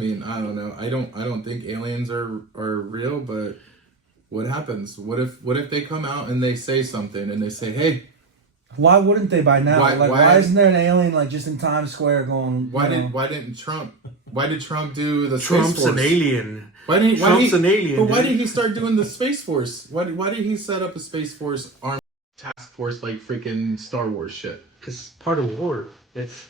I mean, I don't know. I don't think aliens are real, but what happens? What if they come out and they say something and they say, "Hey, Why wouldn't they by now? Why isn't there an alien like just in Times Square going? Why didn't Trump? Why did Trump do the Trump's Space Force? an alien. Trump's an alien. But why did he start doing the Space Force? Why did he set up a Space Force armed task force like freaking Star Wars shit? It's part of war. It's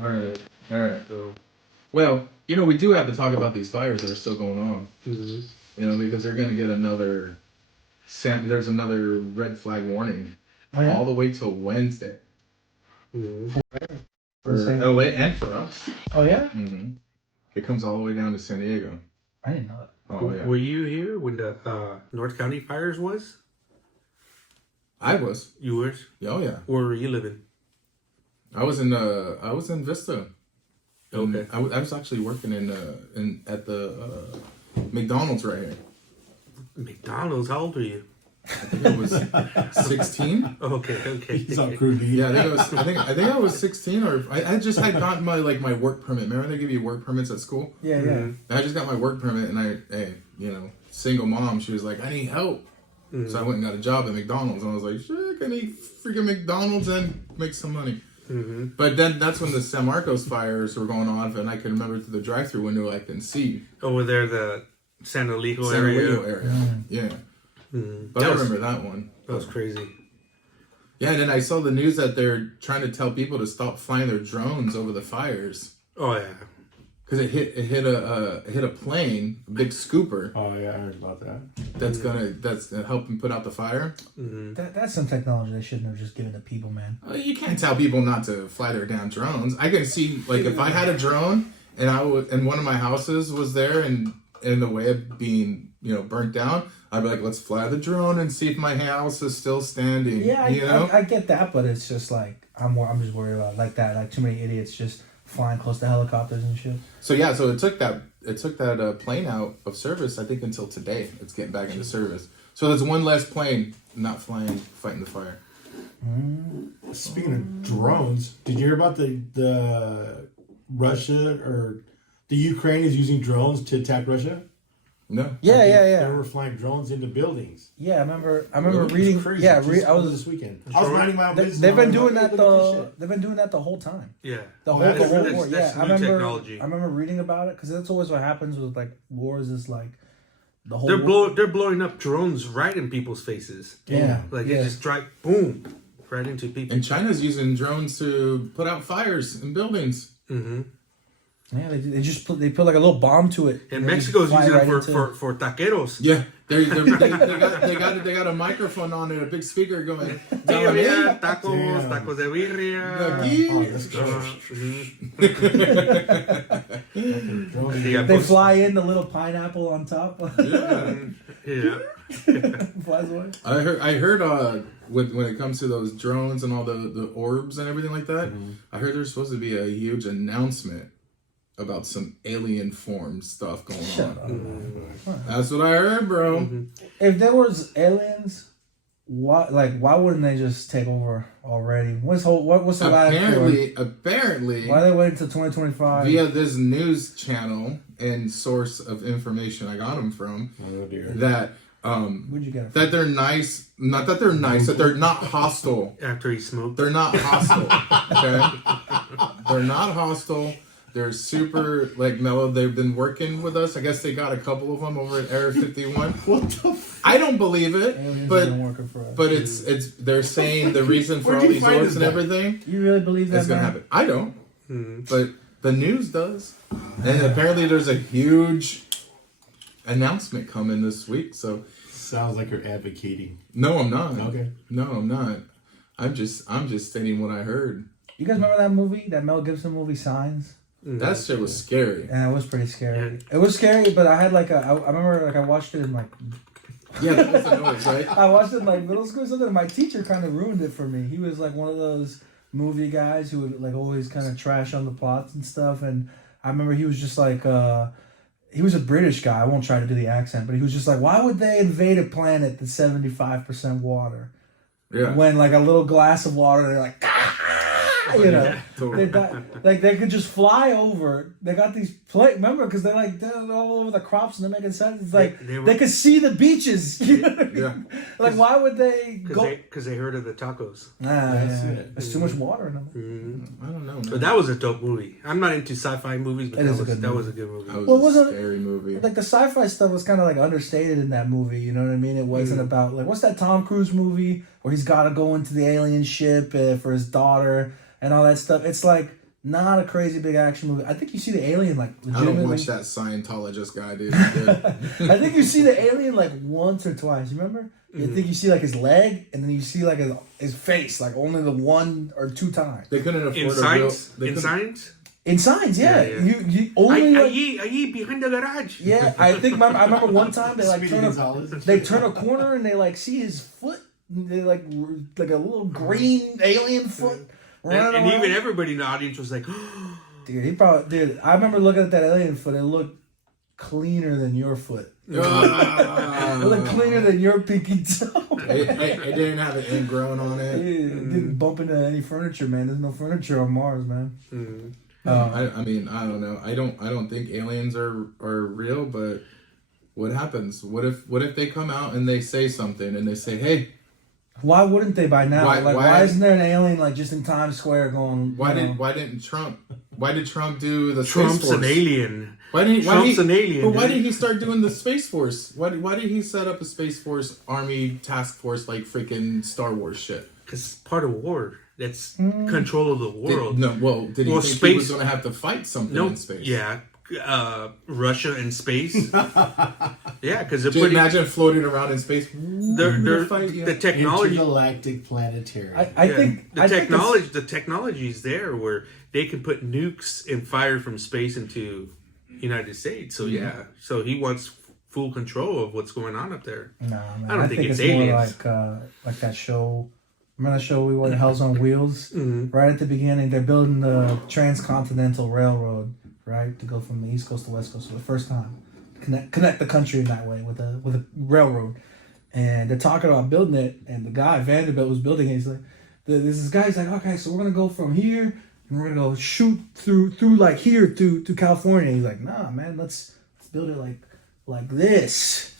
All right, all right. so. Well, we do have to talk about these fires that are still going on. Mm-hmm. Because they're gonna get another. There's another red flag warning all the way till Wednesday Mm-hmm. for LA and for us. Oh yeah. Mm-hmm. It comes all the way down to San Diego. I didn't know that. Oh yeah. Were you here when the North County fires was? I was. You were? Oh yeah. Where were you living? I was in Vista. Okay. I was actually working at the McDonald's right here. McDonald's? How old were you? I think I was 16. Okay. He's all groovy. Yeah, I think I was 16, or I just had gotten my work permit. Remember they give you work permits at school? Yeah. I just got my work permit, and single mom. She was like, I need help. Mm-hmm. So I went and got a job at McDonald's, and I was like, shit, can I eat freaking McDonald's and make some money? Mm-hmm. But then that's when the San Marcos fires were going on, and I could remember through the drive-through window I can see Over there, the San Elijo area. Yeah. Mm-hmm. But I remember that one. That was crazy. Yeah, and then I saw the news that they're trying to tell people to stop flying their drones over the fires Oh yeah. because it hit a plane, a big scooper. Oh yeah, I heard about that. That's helping put out the fire. Mm-hmm. That's some technology they shouldn't have just given to people, man. You can't tell people not to fly their damn drones. I can see, like, if I had a drone and one of my houses was there and in the way of being burnt down, I'd be like, let's fly the drone and see if my house is still standing. Yeah, I get that, but it's just like I'm just worried about like too many idiots just flying close to helicopters and shit. So it took that plane out of service, I think, until today. It's getting back into service. So there's one less plane not fighting the fire. Speaking of drones, did you hear about the Russia or the Ukraine is using drones to attack Russia? No. Yeah. They were flying drones into buildings. Yeah, I remember reading. Crazy. Yeah, I was this weekend. I was minding my own business. They've been doing that They've been doing that the whole time. Yeah. The whole war. That's Yeah, new technology. I remember reading about it because that's always what happens with like wars. Is like the whole. They're blowing up drones right in people's faces. Yeah. Like it just boom, right into people. And China's using drones to put out fires in buildings. Mm-hmm. Yeah, they put like a little bomb to it. And Mexico's using it for taqueros. Yeah, they got a microphone on it, a big speaker going. Birria, tacos de birria. They fly in the little pineapple on top. Yeah. Flies away. I heard when it comes to those drones and all the orbs and everything like that, I heard there's supposed to be a huge announcement about some alien form stuff going on. That's what I heard, bro. Mm-hmm. If there was aliens, why wouldn't they just take over already? What's the last? Apparently, why they waiting until 2025? Via this news channel and source of information I got them from, that where'd you get it from? that they're nice. Not that they're nice. That they're not hostile. After he smoked. They're not hostile. Okay, they're not hostile. They're super mellow. They've been working with us. I guess they got a couple of them over at Area 51. What the? I don't believe it, Aliens but been working for us. it's they're saying the reason for all these orbs and everything. You really believe that? It's gonna happen. I don't, Mm-hmm. but the news does, and apparently there's a huge announcement coming this week. So sounds like you're advocating. no, I'm not. Okay. No, I'm not. I'm just stating what I heard. You guys remember that movie, that Mel Gibson movie, Signs? That shit was scary. Yeah, it was pretty scary. It was scary, but I had I remember I watched it in Yeah, that was the noise, right? I watched it in middle school or something. And my teacher kind of ruined it for me. He was one of those movie guys who would always kind of trash on the plots and stuff. And I remember he was just he was a British guy. I won't try to do the accent, but he was just like, why would they invade a planet that's 75% water? Yeah. When like a little glass of water, they're like, you know, Yeah, totally. like they could just fly over. They got these remember, because they're like they're all over the crops and they're making sense. It's like they could see the beaches. You know what I mean? Yeah. Like why would they go? Because they heard of the tacos. Nah, That's yeah. it. There's too much water in them. Mm-hmm. I don't know, man. But that was a dope movie. I'm not into sci-fi movies, but It is a good that movie. was a good movie. That was Well, a wasn't- scary movie. Like the sci-fi stuff was kind of like understated in that movie. You know what I mean? It wasn't about like what's that Tom Cruise movie where he's got to go into the alien ship for his daughter and all that stuff. It's like not a crazy big action movie. I think you see the alien like I don't legitimately. watch that Scientologist guy, dude. Yeah. I think you see the alien like once or twice. You remember? I think you see like his leg, and then you see like his face, like only the one or two times. They couldn't afford In a real. Signs? They In couldn't- Signs? In Signs, yeah. Yeah, yeah. You only like, Aye, behind the garage. yeah. I think I remember one time they like Speedy turn a, Gonzalez. they turn a corner and they like see his foot. And they like a little green alien foot. And running even around. everybody in the audience was like, Dude, I remember looking at that alien foot. It looked cleaner than your foot. It looked cleaner than your pinky toe. It didn't have an ingrown on It it. didn't bump into any furniture, man. There's no furniture on Mars, man. I mean, I don't know. I don't think aliens are real, but what happens? What if they come out and they say something and they say, "Hey, Why wouldn't they by now? Why- Why why- isn't there an alien like just in Times Square going? why you know, did Trump do the Trump's Space Force? an alien. Trump's an alien, But why dude. did he start doing the Space Force? Why did he set up a Space Force Army task force like freaking Star Wars shit? Because part of war. That's control of the world. Did he Well, think he space- was going to have to fight something No, in space? yeah. Russia in space. Yeah, because they're Just putting imagine floating around in space. they're, fight, yeah. the technology. Intergalactic planetary. I Yeah, think the I think technology. The technology is there where they can put nukes and fire from space into United States. So Mm-hmm. yeah, so he wants full control of what's going on up there. No, man. I don't think it's more aliens. like that show. Remember that show we watched, Hell's on Wheels? Right at the beginning, they're building the transcontinental railroad, right, to go from the East Coast to West Coast for the first time, connect the country in that way with a railroad, and they're talking about building it, and the guy Vanderbilt was building it. He's like, this guy's like, okay, so we're gonna go from here and we're gonna go shoot through like here to California. He's like, nah, man, let's build it like this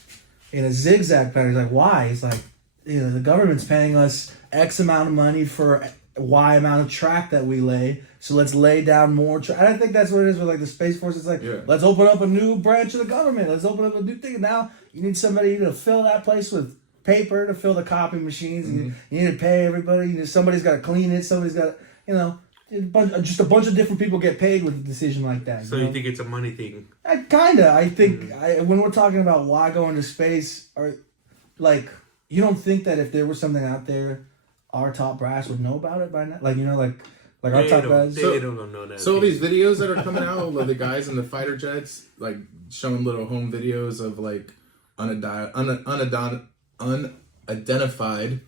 in a zigzag pattern. He's like, why? He's like, the government's paying us X amount of money for Y amount of track that we lay, so let's lay down more track. I think that's what it is with like the Space Force. It's like, let's open up a new branch of the government. Let's open up a new thing. Now you need somebody to fill that place with paper, to fill the copy machines. You need to pay everybody. Somebody's got to clean it. Somebody's got to, just a bunch of different people get paid with a decision like that. So you think it's a money thing? I think when we're talking about why go into space, or like, you don't think that if there was something out there, our top brass would know about it by now? Like, like our top brass. They don't know that. So these videos that are coming out of the guys in the fighter jets, like showing little home videos of like unidentified.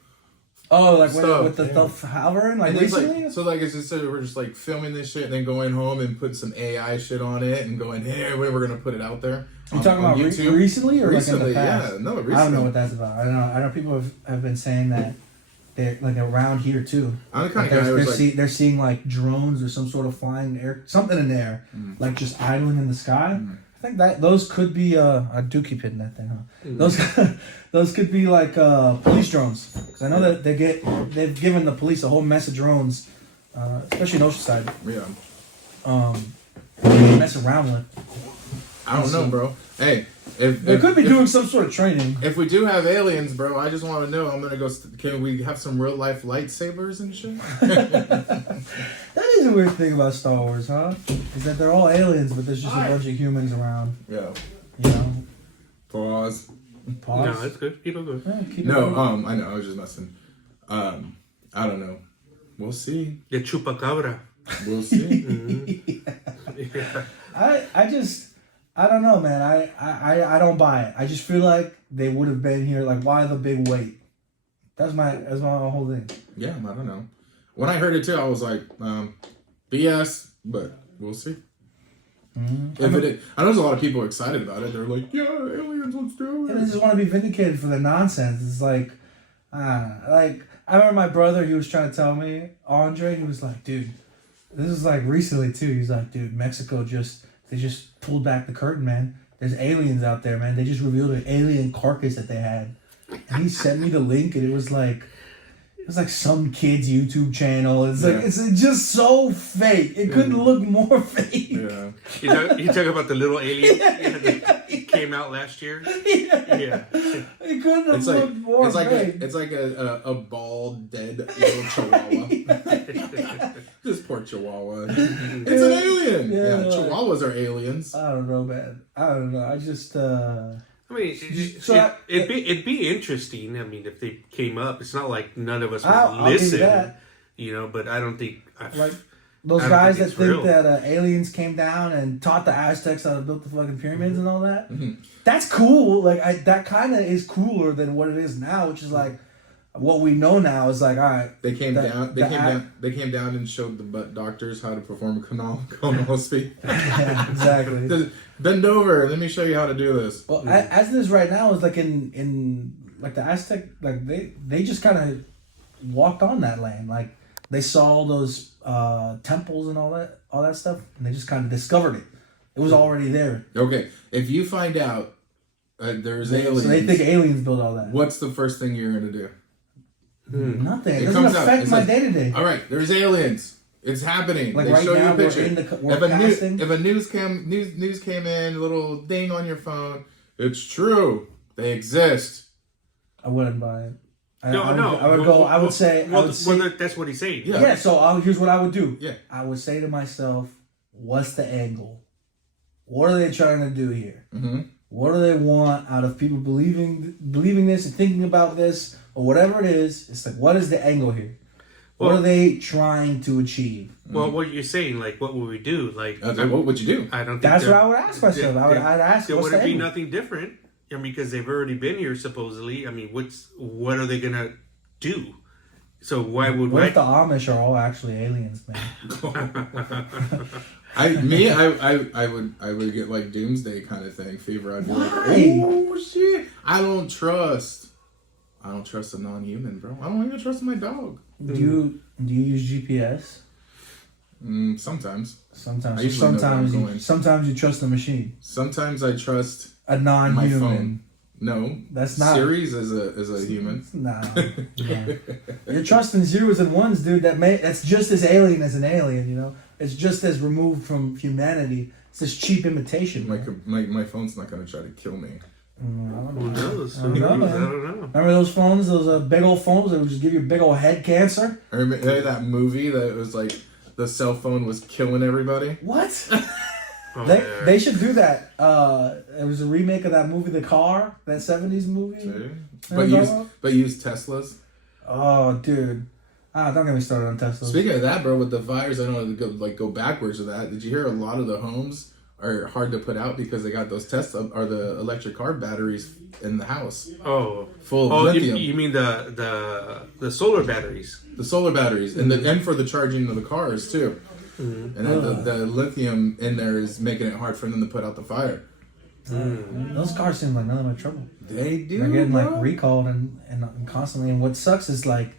Oh, like stuff. with the stuff hovering, like And it's recently? like, so like it's just we're just like filming this shit and then going home and putting some AI shit on it and going, hey, we're gonna put it out there. You talking about YouTube. Recently or Recently, like in the past? yeah, no, recently. I don't know what that's about. I know people have been saying that they're like around here too. I'm the kind Like of guy who's like, they're seeing like drones or some sort of flying air, something in there, like just idling in the sky. I think that those could be. I do keep hitting that thing, huh? Those could be like police drones. Because I know that they've given the police a whole mess of drones, especially in Oceanside. yeah. They mess around with. I don't know, bro. Hey, They could be doing some sort of training. If we do have aliens, bro, I just want to know. I'm gonna go. Can we have some real life lightsabers and shit? That is a weird thing about Star Wars, huh? Is that they're all aliens, but there's just a bunch of humans around. Yeah. You know. Pause. Pause. No, it's good. Keep it good. Yeah, keep it No, going. I know. I was just messing. I don't know. We'll see. The chupacabra. We'll see. I don't know, man. I don't buy it. I just feel like they would have been here. Like, why the big wait? That's my whole thing. Yeah, I don't know. When I heard it too, I was like, BS. But we'll see. If it, I know there's a lot of people excited about it. They're like, yeah, aliens, let's do And they it. just want to be vindicated for their nonsense. It's like I remember my brother. He was trying to tell me, Andre. He was like, dude, this is like recently too. He's like, dude, Mexico they just pulled back the curtain, man. There's aliens out there, man. They just revealed an alien carcass that they had. And he sent me the link, and it was like some kid's YouTube channel. It's like it's just so fake. It couldn't look more fake. Yeah. You talk about the little alien that came out last year? Yeah. It couldn't have looked more fake. It's like a bald, dead little chihuahua. This poor chihuahua. It's an alien. Yeah, chihuahuas are aliens. I don't know, man. I don't know. I just I mean, it'd be interesting. I mean, if they came up, it's not like none of us would I'll give you listen, that. But I don't think like those I don't guys think that it's think real. that aliens came down and taught the Aztecs how to build the fucking pyramids and all that. That's cool. Like that kind of is cooler than what it is now, which is like what we know now is like, all right. They came down. They came down and showed the butt doctors how to perform colonoscopy. Yeah, exactly. Just bend over. Let me show you how to do this. Well, as it is right now, is like in like the Aztec, like they just kind of walked on that land. Like they saw all those temples and all that stuff, and they just kind of discovered it. It was already there. Okay, if you find out there's aliens, So they think aliens built all that. what's the first thing you're gonna do? Nothing. It It doesn't comes out, affect it's my like, day to day. all right, there's aliens. It's happening. Like they right show you now, a picture. we're casting. If a news came in, a little ding on your phone. It's true. They exist. I wouldn't buy it. no. I would say. That's what he's saying. Yeah. Yeah. So here's what I would do. Yeah. I would say to myself, "What's the angle? What are they trying to do here? Mm-hmm. What do they want out of people believing this and thinking about this or whatever it is? It's like, what is the angle here? What are they trying to achieve? Well, what you're saying, like, what would we do? Like, What would you do? I don't think That's what I would ask myself. I'd ask, there what's the wouldn't be angle? nothing different. I mean, because they've already been here supposedly. I mean, what are they gonna do? So why would What if the Amish are all actually aliens, man? I would get like doomsday kind of thing fever. I'd be like, Why? oh shit! I don't trust a non-human, bro. I don't even trust my dog. Do you use GPS? Sometimes. Sometimes. I usually know where I'm going. Sometimes you trust the machine. Sometimes I trust A my non-human. phone. No, That's not. Series is a human. Nah. You're trusting zeros and ones, dude. That's just as alien as an alien. You know, it's just as removed from humanity. It's this cheap imitation. My phone's not gonna try to kill me. Who knows? I don't know, man. I don't know. Remember those phones? Those big old phones that would just give you big old head cancer. I remember that movie that was like the cell phone was killing everybody. What? Oh, They should do that. It was a remake of that movie, The Car, that 70s movie. But use Teslas. Oh, dude. Don't get me started on Tesla. Speaking of that, bro, with the fires, I don't know to go backwards with that. Did you hear a lot of the homes are hard to put out because they got those Tesla or the electric car batteries in the house full of lithium. You mean the solar batteries? The solar batteries and for the charging of the cars too. Mm-hmm. And the lithium in there is making it hard for them to put out the fire. Those cars seem like none of my trouble. They do. They're getting bro. like recalled and constantly. And what sucks is like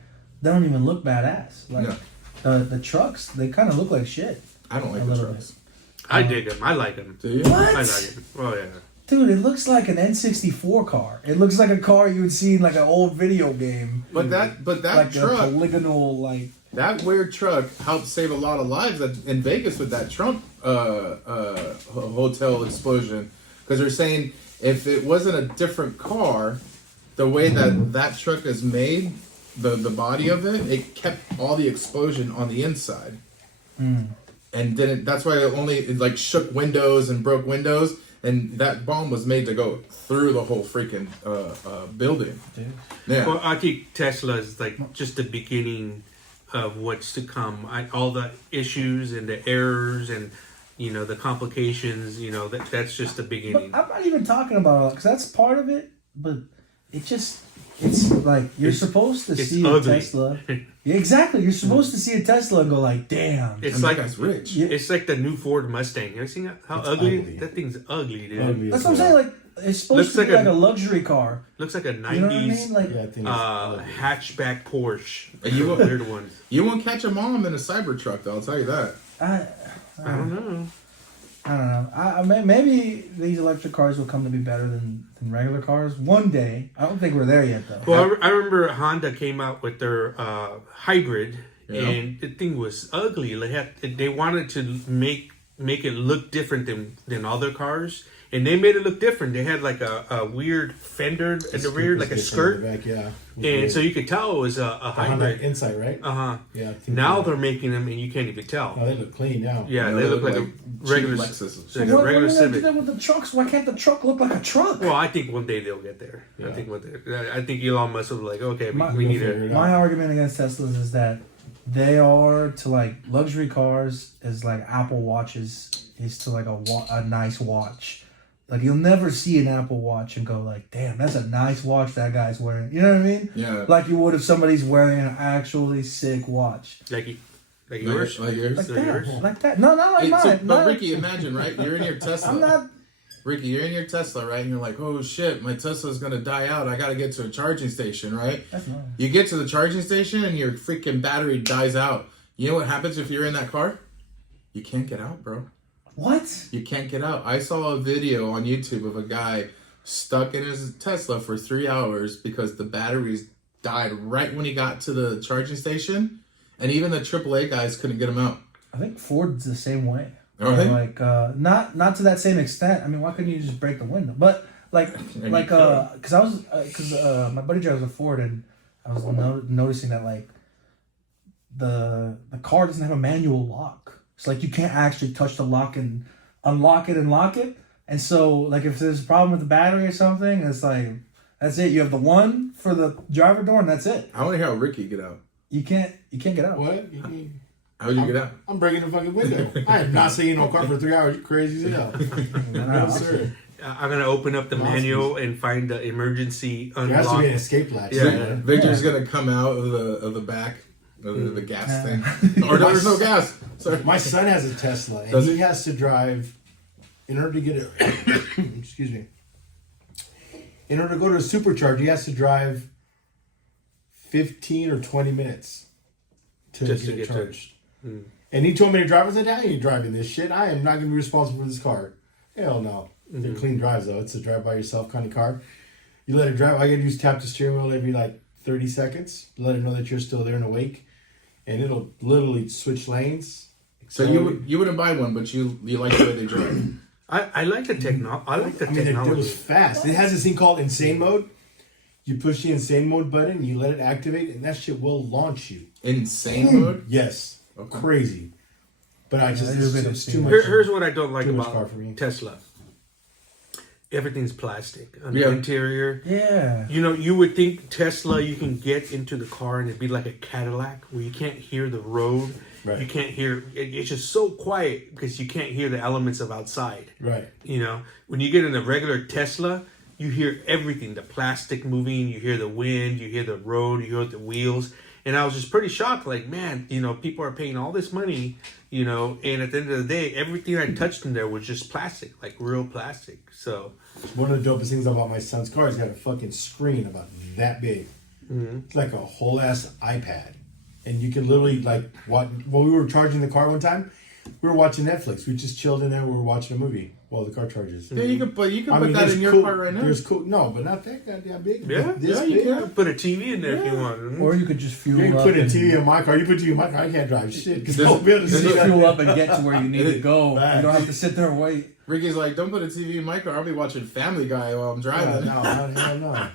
they don't even look badass. Like the trucks, they kind of look like shit. I don't like the trucks. I dig them. I like them. Do you? What? I like them. Oh yeah. Dude, it looks like an N64 car. It looks like a car you would see in like an old video game. But that Like truck, a polygonal like. that weird truck helped save a lot of lives in Vegas with that Trump hotel explosion. Because they're saying if it wasn't a different car, the way that truck is made, the body of it kept all the explosion on the inside. And that's why it like shook windows and broke windows. And that bomb was made to go through the whole freaking building. Dude. Yeah. Well, I think Tesla is like just the beginning of what's to come. All the issues and the errors and the complications. That's just the beginning. But I'm not even talking about because that's part of it. But it just it's like you're supposed to it's see ugly. a Tesla. Yeah, exactly. You're supposed to see a Tesla and go like, damn. It's And like that guy's rich. Yeah. it's like the new Ford Mustang. You ever seen how It's ugly? ugly. That thing's ugly, dude. Ugly That's as what I'm saying. hell. Like it's supposed Looks to be like like a luxury car. Looks like a You know what I mean? '90s Like Yeah, I think it's ugly. hatchback Porsche. And you will- Weird ones. You won't catch a mom in a Cybertruck, though. I'll tell you that. I don't know. I don't know. I mean, maybe these electric cars will come to be better than regular cars one day. I don't think we're there yet, though. Well, I remember Honda came out with their hybrid, Yeah. and the thing was ugly. They wanted to make it look different than other cars, and they made it look different. They had like a weird fender in the rear, like a skirt, Back, yeah. and so you could tell it was a Honda hybrid. Insight, right? Yeah. I think Now they- they're making them, and you can't even tell. Oh, they look clean now. Yeah, You know, they look like a cheap regular Lexus. So like a what regular are they gonna do Civic. that with the trucks? Why can't the truck look like a truck? Well, I think one day they'll get there. Yeah. I think Elon Musk will be like, okay, My- we need figure to. it My out. argument against Teslas is that they are to like luxury cars is like Apple Watches is to like a nice watch. Like you'll never see an Apple Watch and go like, damn, that's a nice watch that guy's wearing. You know what I mean? Yeah. Like you would if somebody's wearing an actually sick watch. Like yours. Like yours. Like So that. yours? Like that. No, not like Hey, mine. so, but Not- Ricky, imagine, right? You're in your Tesla. I'm not. Ricky, you're in your Tesla, right? And you're like, oh shit, my Tesla's gonna die out. I gotta get to a charging station, right? That's not. You get to the charging station and your freaking battery dies out. You know what happens if you're in that car? You can't get out, bro. What? You can't get out. I saw a video on YouTube of a guy stuck in his Tesla for 3 hours because the batteries died right when he got to the charging station, and even the AAA guys couldn't get him out. I think Ford's the same way. Oh, really? Like not to that same extent. I mean, why couldn't you just break the window? But like you because I was because my buddy drives a Ford and I was noticing that like the car doesn't have a manual lock. It's like you can't actually touch the lock and unlock it and lock it. And so like if there's a problem with the battery or something, it's like that's it. You have the one for the driver door and that's it. I want to hear how Ricky get out. You can't get out. What? You mean- How would you get out? I'm breaking the fucking window. I am not sitting in no car for 3 hours. You crazy as hell. No, sir. I'm gonna open up the manual and find the emergency There has to unlock. be an escape latch. Yeah. somewhere. Victor's gonna come out of the back of the gas thing. Or no, there's no gas. Sorry. My son has a Tesla, and Does he he? has to drive in order to get it. Excuse me. In order to go to a supercharger, he has to drive 15 or 20 minutes to Just get to it get charged. And he told me to drive. I said, I ain't driving this shit. I am not going to be responsible for this car. Hell no. They're clean drives, though. It's a drive by yourself kind of car. You let it drive. I got to use tap the steering wheel every like 30 seconds. Let it know that you're still there and awake. And it'll literally switch lanes. So you wouldn't buy one, but you like the way they drive. I like the technology. I like the I mean, it technology. was fast. It has this thing called insane mode. You push the insane mode button, you let it activate, and that shit will launch you. Insane mode. Yes. Okay. Crazy. But I just, Yeah, you're a bit it's too obscene. much. Here's what I don't like Too much car for me. about Tesla. Everything's plastic on the Yeah. interior. Yeah. You know, you would think Tesla, you can get into the car and it'd be like a Cadillac where you can't hear the road. Right. You can't hear, it's just so quiet because you can't hear the elements of outside. Right. You know, when you get in a regular Tesla, you hear everything, the plastic moving, you hear the wind, you hear the road, you hear the wheels. And I was just pretty shocked, like, man, you know, people are paying all this money, you know, and at the end of the day, everything I touched in there was just plastic, like real plastic. So, One of the dopest things about my son's car is got a fucking screen about that big. It's like a whole ass iPad. And you can literally, like, when we were charging the car one time, we were watching Netflix. We just chilled in there. We were watching a movie while the car charges. Yeah, you could put that there's in your cool- car right now. There's cool. No, but not that goddamn big. yeah, This you big. can put a TV in there if you want. Or you could just fuel You up. put a and- TV in my car. You put TV in my car. I can't drive shit because I There's- won't be able to there's see a that. fuel up and get to where you need to go. Right. You don't have to sit there and wait. Ricky's like, don't put a TV in my car. I'll be watching Family Guy while I'm No, driving. no.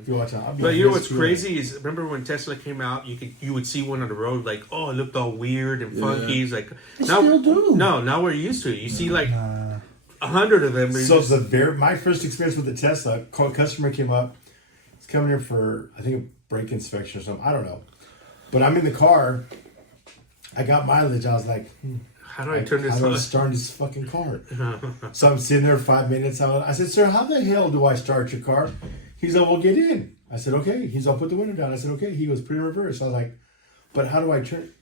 If you watch out, I'll be But you know this what's screwed. crazy is remember when Tesla came out, you would see one on the road like, oh, it looked all weird and funky. It's like now, still do. No, now we're used to it. You see like 100 of them. So my first experience with the Tesla, customer came up. He's coming here for I think a brake inspection or something. I don't know, but I'm in the car. I got mileage. I was like, how do I turn this How do I on? start this fucking car? So I'm sitting there 5 minutes. I said, sir, how the hell do I start your car? He's like, well, get in. I I said, okay. He's all, put the window down. I said, okay. He goes, put it in reverse. I was like, but how do I turn?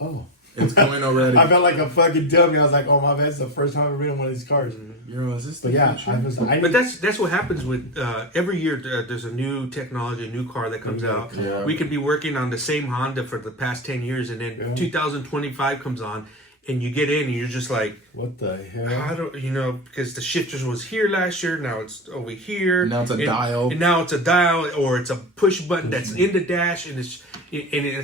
Oh. It's going already. I felt like a fucking dummy. I was like, oh my bad, it's the first time I've ever been in one of these cars. Is this But yeah, I was like, But that's what happens with every year. There's a new technology, a new car that comes out. Yeah. We could be working on the same Honda for the past 10 years, and then 2025 comes on, and you get in, and you're just like, what the hell? how do you know? Because the shifters was here last year, now it's over here. Now it's a dial. and now it's a dial, or it's a push button that's in the dash, and it's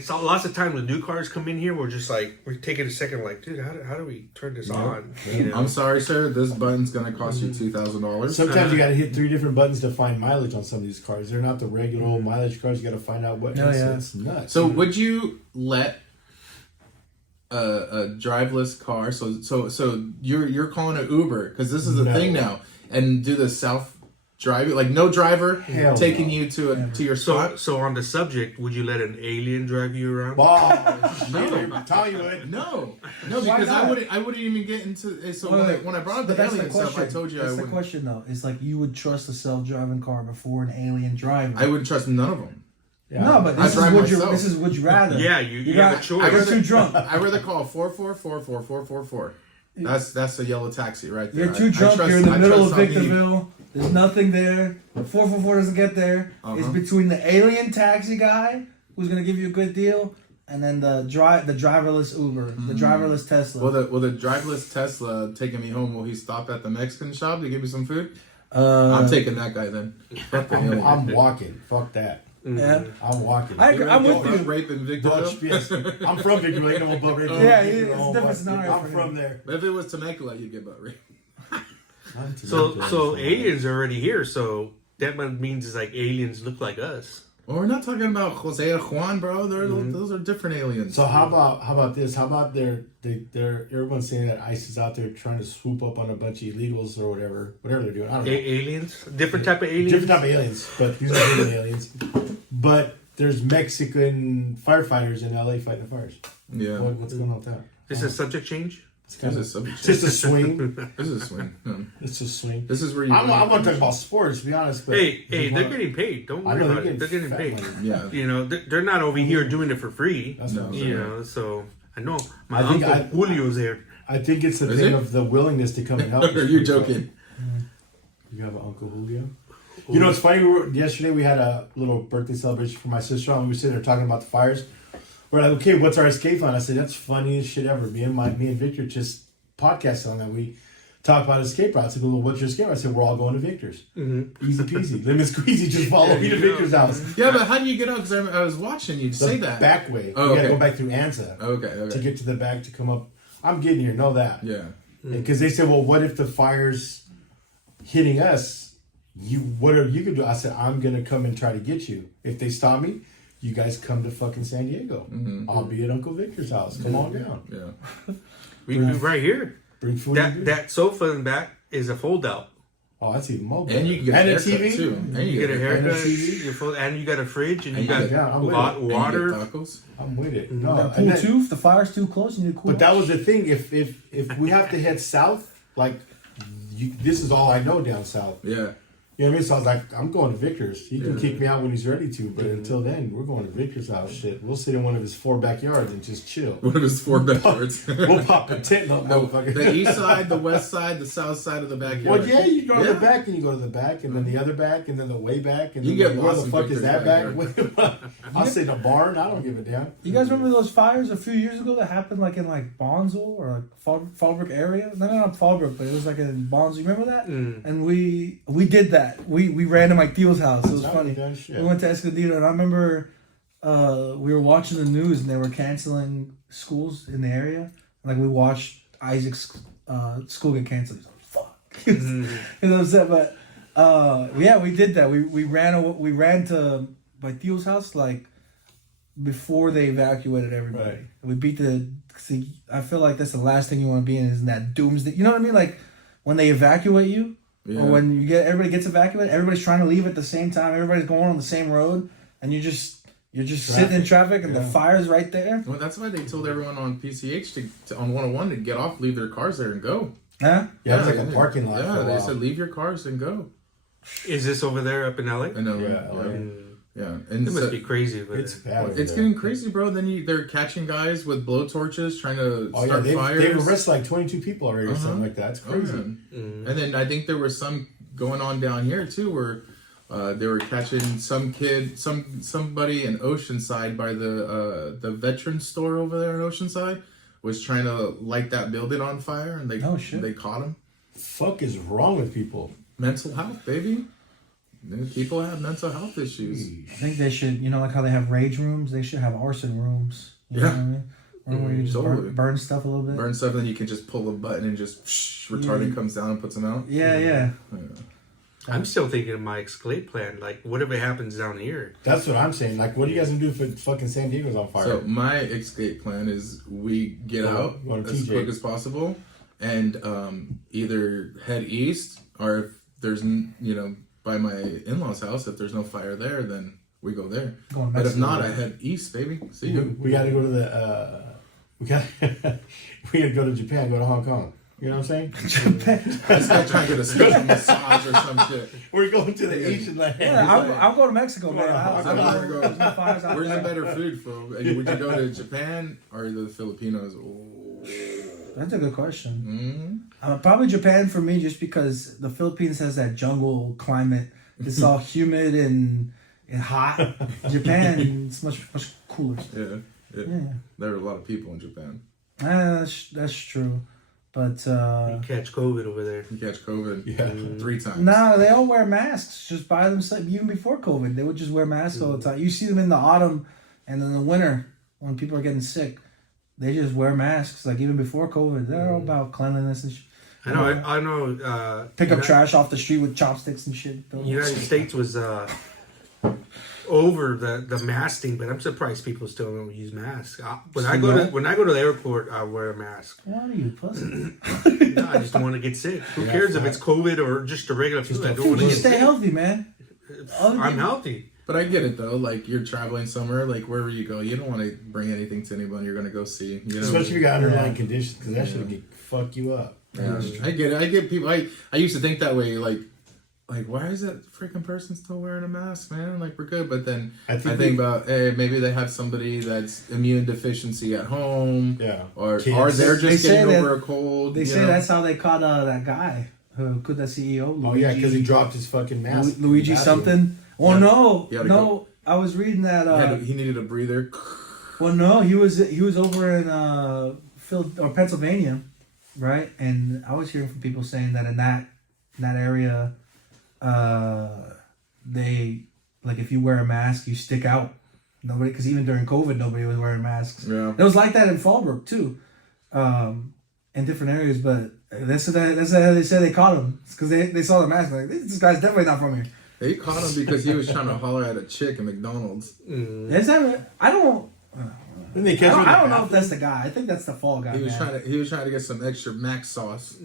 lots of times when new cars come in here, we're just like we're taking a second, like, dude, how do we turn this on? You know? I'm sorry, sir. This button's gonna cost you $2,000. Sometimes you got to hit 3 different buttons to find mileage on some of these cars. They're not the regular old mileage cars. You got to find out what. It's nuts. So would you let a driveless car? So you're calling it Uber because this is a thing now, and do the self driving, like no driver taking you to your spot. So on the subject, would you let an alien drive you around? Tell you what. No, because I wouldn't even get into. So when I brought up the alien stuff, I told you I That's wouldn't. the question, though. It's like you would trust a self-driving car before an alien driver. I wouldn't trust none of them. Yeah. No, but I drive myself. this is would you rather. Yeah, you have a choice. You're too drunk. I'd rather call 4444444. That's a yellow taxi right there. You're too drunk. You're in the middle of Victorville. There's nothing there. 444 doesn't get there. It's between the alien taxi guy who's gonna give you a good deal, and then the driverless Uber, the driverless Tesla. Will the driverless Tesla taking me home? Will he stop at the Mexican shop to give me some food? I'm taking that guy then. I'm walking. Fuck that. Yeah, I'm walking. I'm with you. Rape in Victorville? Yes. I'm from Victorville. You know about rape. Yeah, it's a different scenario. I'm from there. But if it was Temecula, you'd get butt raped. So aliens are already here. So that means it's like aliens look like us. Well, we're not talking about Jose or Juan, bro. Those are different aliens. So how about this? How about they're everyone's saying that ICE is out there trying to swoop up on a bunch of illegals or whatever they're doing. I don't know. Aliens, different type of aliens. Different type of aliens, but these are real aliens. But there's Mexican firefighters in LA fighting the fires. Yeah. What's going on with that? This is subject change. It's just a swing. This is a swing. No. It's a swing. This is where you. I want to talk about sports, to be honest. But hey, they're getting paid. Don't worry about it. They're getting paid. Yeah. You know, they're not over here doing it for free. That's what I'm saying. You know, so I know my I think uncle Julio's there. I think it's the thing of the willingness to come and help. Are you joking? You have an Uncle Julio? You know, it's funny. Yesterday we had a little birthday celebration for my sister-in-law, and we were sitting there talking about the fires. We're like, okay, what's our escape plan? I said, that's funniest shit ever. Me and Victor just podcasted on that. We talked about escape routes. I said, well, what's your escape route? I said, we're all going to Victor's. Mm-hmm. Easy peasy. Lemon squeezy. Just follow me to Victor's house. Yeah, but how do you get out? Because I was watching you say that. Back way. Oh, you got to okay. go back through Anza. Okay. To get to the back to come up. I'm getting here. Know that. Yeah. Because they said, well, what if the fire's hitting us? Whatever you could do. I said, I'm going to come and try to get you. If they stop me, you guys come to fucking San Diego. Mm-hmm. I'll be at Uncle Victor's house. Come on down. Yeah. We can be right here. Bring food. That sofa in the back is a fold out. Oh, that's even more. And you can get and a a haircut TV too. And You get a haircut, TV. and you got a fridge, and you And got I'm with it. And you get water. tacos. I'm with it. You No, got and pool then- too. If the fire's too close, you need to cool. but that was the thing. If we have to head south, like this is all I know down south. Yeah. You know what I mean? So I was like, I'm going to Victor's. He can Yeah. kick me out when he's ready to, but until then, we're going to Victor's house. Shit, we'll sit in one of his 4 backyards and just chill. One of his 4 backyards. We'll pop a tent up, motherfucker. The east side, the west side, the south side of the backyard. Well, yeah, you go to Yeah. the back and you go to the back, and then the other back, and then the way back, and You then get where lost the in fuck is Victor's that back? I'll say the barn. I don't give a damn. You guys remember those fires a few years ago that happened like in like Bonzel or like Fallbrook area? No, not Fallbrook, but it was like in Bonzel. You remember that? And we did that. We ran to my Theo's house. It was funny. We went to Escondido, and I remember we were watching the news, and they were canceling schools in the area. Like we watched Isaac's school get canceled. He's like, "Fuck," he was upset. But yeah, we did that. We ran to my Theo's house like before they evacuated everybody. Right. We beat the. See, I feel like that's the last thing you want to be in is in that doomsday. You know what I mean? Like when they evacuate you. Yeah. Or when everybody gets evacuated, everybody's trying to leave at the same time. Everybody's going on the same road, and you're just sitting in traffic, and the fire's right there. Well, that's why they told everyone on PCH to on 101 to get off, leave their cars there, and go. Huh? Yeah, it's like a parking lot. Yeah, for a they while. said leave your cars and go. Is this over there up in LA? I know. Yeah, LA. and It must be crazy. It's bad. it's getting crazy, bro. Then they're catching guys with blowtorches trying to start fires. They've arrested like 22 people already or something like that. It's crazy. And then I think there was some going on down here too, where they were catching somebody in Oceanside by the veterans store over there in Oceanside was trying to light that building on fire, and they caught him. Fuck is wrong with people? Mental health, baby. People have mental health issues. I think they should, like how they have rage rooms, they should have arson rooms. You know what I mean? Or where you just burn stuff a little bit. Burn stuff, and then you can just pull a button and just retardant comes down and puts them out. Yeah. I'm still thinking of my escape plan. Like, whatever happens down here. That's what I'm saying. Like, what are you guys gonna do if fucking San Diego's on fire? So my escape plan is we get out as quick as possible, and either head east, or if there's by my in-laws' house, if there's no fire there, then we go there. But if not, I head east, baby. See you. We gotta go to the. We gotta go to Japan. Go to Hong Kong. You know what I'm saying? This guy trying to get a special massage or some shit. We're going to the Asian land. Yeah, I'll go to Mexico, man. Where's the better food for? Would you go to Japan or the Filipinos? Oh. That's a good question. Probably Japan for me, just because the Philippines has that jungle climate. It's all humid and hot. Japan, it's much cooler. Yeah. There are a lot of people in Japan. That's true. But you catch COVID over there. You catch COVID 3 times. No, they all wear masks just by themselves. Even before COVID, they would just wear masks all the time. You see them in the autumn and in the winter when people are getting sick. They just wear masks. Like even before COVID, they're all about cleanliness and shit. I know. Pick up trash off the street with chopsticks and shit. United States was over the mask thing, but I'm surprised people still don't use masks. When I go to the airport, I wear a mask. What are you, pussy? No, I just don't want to get sick. Who cares if it's COVID or just a regular flu? I don't want to get stay sick. Healthy, man. I'm healthy. But I get it though. Like you're traveling somewhere, like wherever you go, you don't want to bring anything to anyone you're gonna go see. Especially if you got underlying conditions, because that should fuck you up. Yeah, I get it. I get people. I used to think that way. Like why is that freaking person still wearing a mask, man? Like we're good, but then I think about maybe they have somebody that's immune deficiency at home, or they're just getting over a cold. They say that's how they caught that guy who could that CEO. Luigi, because he dropped his fucking mask. Luigi something. Oh no! I was reading that he needed a breather. Well, no, he was over in Pennsylvania, right? And I was hearing from people saying that in that area, they like if you wear a mask, you stick out. Nobody, because even during COVID, nobody was wearing masks. Yeah, it was like that in Fallbrook too, in different areas. But that's how they said they caught him, because they saw the mask. Like this guy's definitely not from here. They caught him because he was trying to holler at a chick in McDonald's. Is that? I don't know if that's the guy. I think that's the fall guy. He was trying to get some extra mac sauce.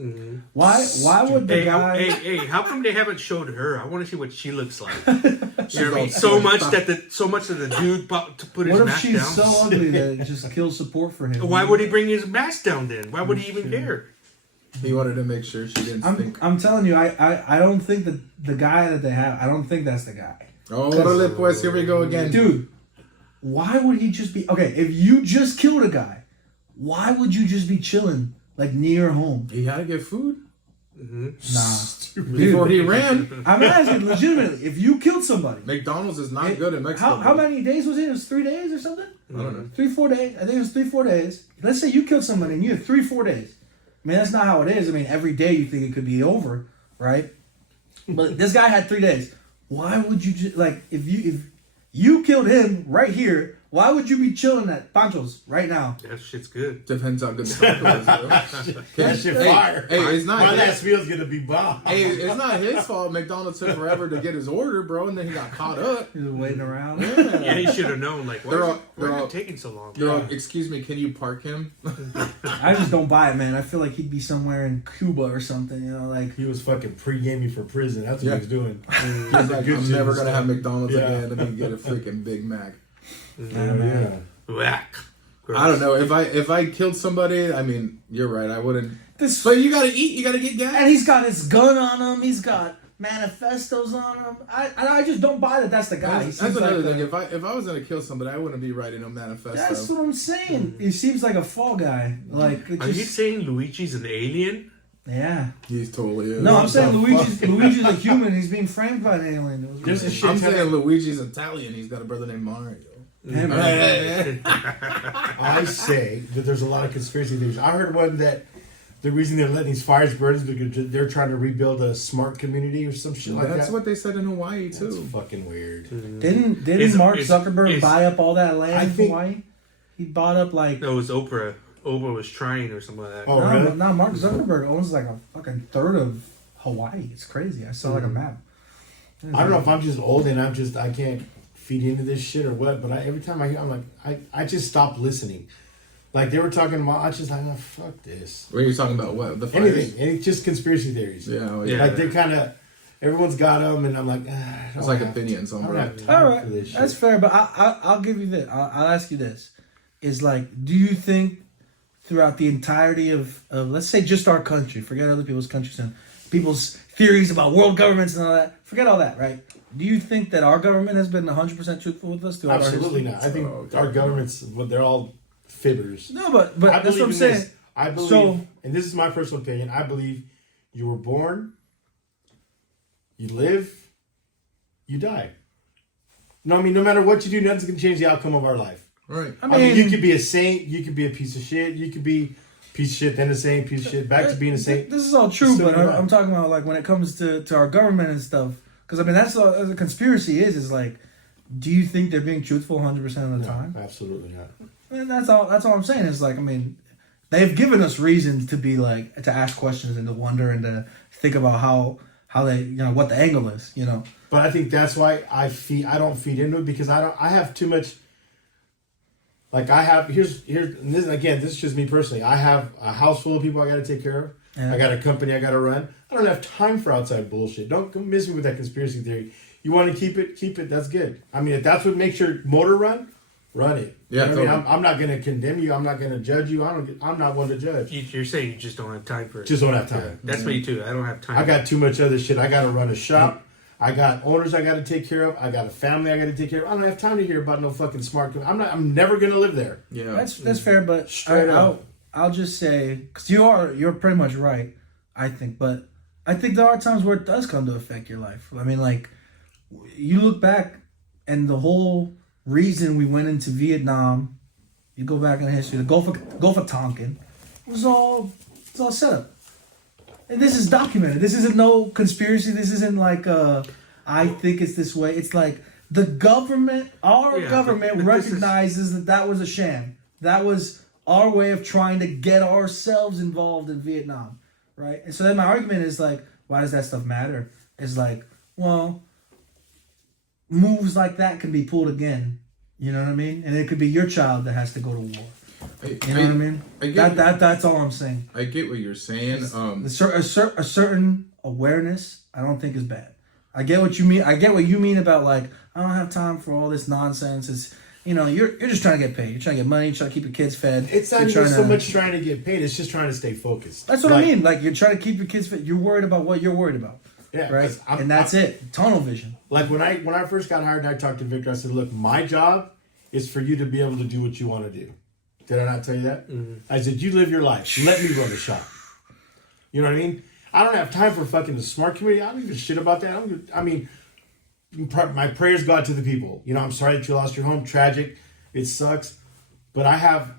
Why would the guy? Hey! How come they haven't showed her? I want to see what she looks like. You know what I mean? So much that the dude to put his mask down. What if she's so ugly that it just kills support for him? Why would he bring his mask down then? Why would he even care? He wanted to make sure she didn't stink. I'm telling you, I don't think that the guy that they have, I don't think that's the guy. Oh, pues, here we go again. Dude, why would he just be... Okay, if you just killed a guy, why would you just be chilling, like, near home? He had to get food. Nah. Before he ran. I'm asking legitimately, if you killed somebody... McDonald's is not good in Mexico. How many days was it? It was 3 days or something? I don't know. 3-4 days. I think it was 3-4 days. Let's say you killed somebody and you had 3-4 days. I mean, that's not how it is. I mean, every day you think it could be over, right? But this guy had 3 days. Why would you just, like, if you killed him right here, why would you be chilling at Pancho's right now? That shit's good. Depends how good the taco is, bro. That shit fire. Hey, it's not. My last meal's gonna be bomb. Hey, it's not his fault. McDonald's took forever to get his order, bro, and then he got caught up. He was waiting around. Yeah, he should have known. Like, why is it taking so long? Excuse me, can you park him? I just don't buy it, man. I feel like he'd be somewhere in Cuba or something, you know, like... He was fucking pre-gaming for prison. That's what he was doing. He's like, I'm never going to have McDonald's again. Let me get a freaking Big Mac. Yeah. Whack. I don't know. If I killed somebody, I mean, you're right. I wouldn't. But you gotta eat. You gotta get gas. And he's got his gun on him. He's got manifestos on him. I just don't buy that. That's the guy. That's another thing. If I was gonna kill somebody, I wouldn't be writing a manifesto. That's what I'm saying. He seems like a fall guy. Like, Are you saying Luigi's an alien? Yeah. He's totally is. No, I'm saying Luigi's a human. He's being framed by an alien. It was There's a weird. shit I'm ton saying of- Luigi's Italian. He's got a brother named Mario. I say that there's a lot of conspiracy theories. I heard one that the reason they're letting these fires burn is because they're trying to rebuild a smart community or some shit like that. That's what they said in Hawaii too. That's fucking weird. Didn't Mark Zuckerberg buy up all that land in think- Hawaii? He bought up like No, it was Oprah. Oprah was trying or something like that. Oh, no, really? but now Mark Zuckerberg owns like a fucking third of Hawaii. It's crazy. I saw like a map. I don't know if I'm just old and I can't feed into this shit or what, but every time I hear, I'm like, I just stop listening. Like they were talking about, I just like, oh, fuck this. Were you talking about what? The fires? Anything, any just conspiracy theories. Yeah, well, Yeah. yeah. Like they kind of, everyone's got them, and I'm like, It's like opinions on I don't bro. have time All right, for this shit. that's fair. But I'll give you this. I'll ask you this: is like, do you think throughout the entirety of let's say just our country, forget other people's countries and people's theories about world governments and all that, forget all that, right? Do you think that our government has been 100% truthful with us throughout Absolutely our not. history? I think our governments, well, they're all fibbers. No, but I that's believe what I'm in saying. this. I believe, So- and this is my personal opinion, I believe you were born, you live, you die. No, I mean, no matter what you do, nothing's going to change the outcome of our life. Right. I I mean, you mean, could be a saint, you could be a piece of shit, you could be a piece of shit, then a saint, piece of shit, back to being a saint. This is all true, Still but not. I'm talking about like when it comes to our government and stuff. Because I mean, that's all the conspiracy is like, do you think they're being truthful 100% of the time? No, absolutely not. And that's all I'm saying is like, I mean, they've given us reasons to be like, to ask questions and to wonder and to think about how they, what the angle is, But I think that's why I don't feed into it, because I have too much. Like I have here's and this again, this is just me personally. I have a house full of people I got to take care of. Yeah. I got a company I got to run. I don't have time for outside bullshit. Don't miss me with that conspiracy theory. You want to keep it. That's good. I mean, if that's what makes your motor run it. Yeah, You know what I mean, totally. I'm not going to condemn you. I'm not going to judge you. I'm not one to judge. You're saying you just don't have time for it. Just don't have time. That's me too. I don't have time. I got too much other shit. I got to run a shop. I got owners I got to take care of. I got a family I got to take care of. I don't have time to hear about no fucking smart. I'm never going to live there. Yeah. that's fair. But Straight up. I'll just say, because you're pretty much right, I think. But I think there are times where it does come to affect your life. I mean, like, you look back and the whole reason we went into Vietnam, you go back in history, the Gulf of Tonkin, it's all set up. And this is documented. This isn't no conspiracy. This isn't like I think it's this way. It's like the government, our Yeah, government but this is- recognizes that was a sham. That was our way of trying to get ourselves involved in Vietnam, right? And so then my argument is like, why does that stuff matter? It's like, well, moves like that can be pulled again. You know what I mean? And it could be your child that has to go to war. You know what I mean? I get- That's all I'm saying. I get what you're saying. A certain awareness, I don't think is bad. I get what you mean. I get what you mean about like, I don't have time for all this nonsense. It's you're just trying to get paid. You're trying to get money. You're trying to keep your kids fed. It's not You're even trying so to- much trying to get paid. It's just trying to stay focused. That's what I mean. Like you're trying to keep your kids fed. You're worried about what you're worried about, Yeah, right? 'cause And that's it. Tunnel vision. Like when I first got hired and I talked to Victor, I said, look, my job is for you to be able to do what you want to do. Did I not tell you that? Mm-hmm. I said, you live your life. Let me run the shop. You know what I mean? I don't have time for fucking the smart community. I don't give a shit about that. My prayers go out to the people. I'm sorry that you lost your home. Tragic. It sucks. But I have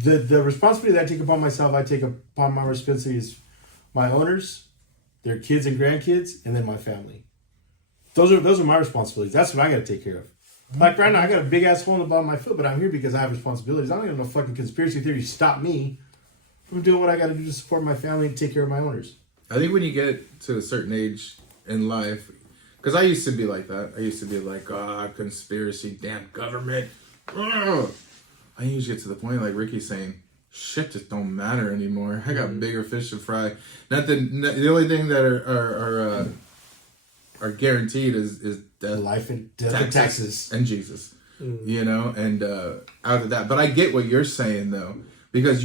the responsibility that I take upon myself. I take upon my responsibility is my owners, their kids and grandkids, and then my family. Those are my responsibilities. That's what I got to take care of. Like right now, I got a big ass hole in the bottom of my foot, but I'm here because I have responsibilities. I don't have no fucking conspiracy theory stop me from doing what I got to do to support my family and take care of my owners. I think when you get to a certain age in life, because I used to be like that. I used to be like, conspiracy, damn government. Ugh. I usually get to the point like Ricky's saying, shit just don't matter anymore. I got bigger fish to fry. The only thing that are guaranteed is death, Life and death and taxes. and Jesus. And out of that. But I get what you're saying though, because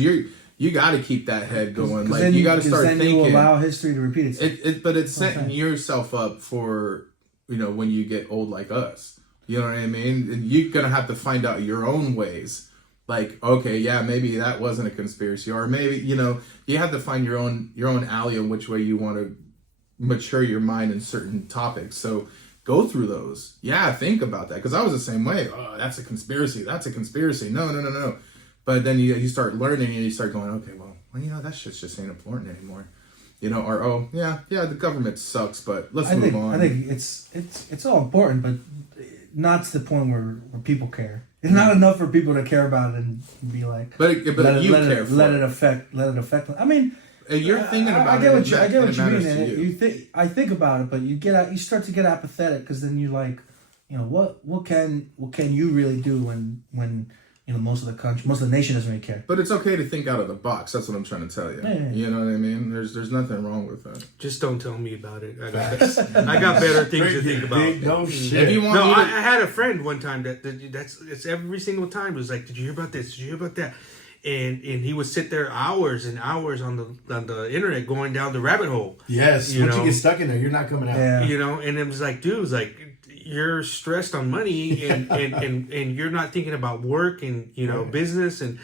you got to keep that head going. Like then you got to start then thinking. You allow history to repeat itself. But it's setting yourself up for when you get old like us. You know what I mean? And you're gonna have to find out your own ways. Like, okay, yeah, maybe that wasn't a conspiracy, or maybe you have to find your own alley in which way you want to mature your mind in certain topics. So go through those. Yeah, think about that, because I was the same way. Oh, that's a conspiracy. That's a conspiracy. No. But then you start learning and you start going, okay, well, that shit's just ain't important anymore. Or the government sucks, but let's move on. I think it's all important, but not to the point where people care. It's not enough for people to care about it and be like, but let it affect them. I mean, you're thinking about I get what you mean. I think about it, but you start to get apathetic, because then you like, what can you really do when most of the nation doesn't really care. But it's okay to think out of the box. That's what I'm trying to tell you. Yeah. You know what I mean? There's nothing wrong with that. Just don't tell me about it. I got better things to think about. No shit. If you want I had a friend one time it's every single time it was like, did you hear about this? Did you hear about that? And he would sit there hours and hours on the internet going down the rabbit hole. Yes, once you get stuck in there, you're not coming out. Yeah. And it was like, dude, it was like, you're stressed on money and you're not thinking about work and business and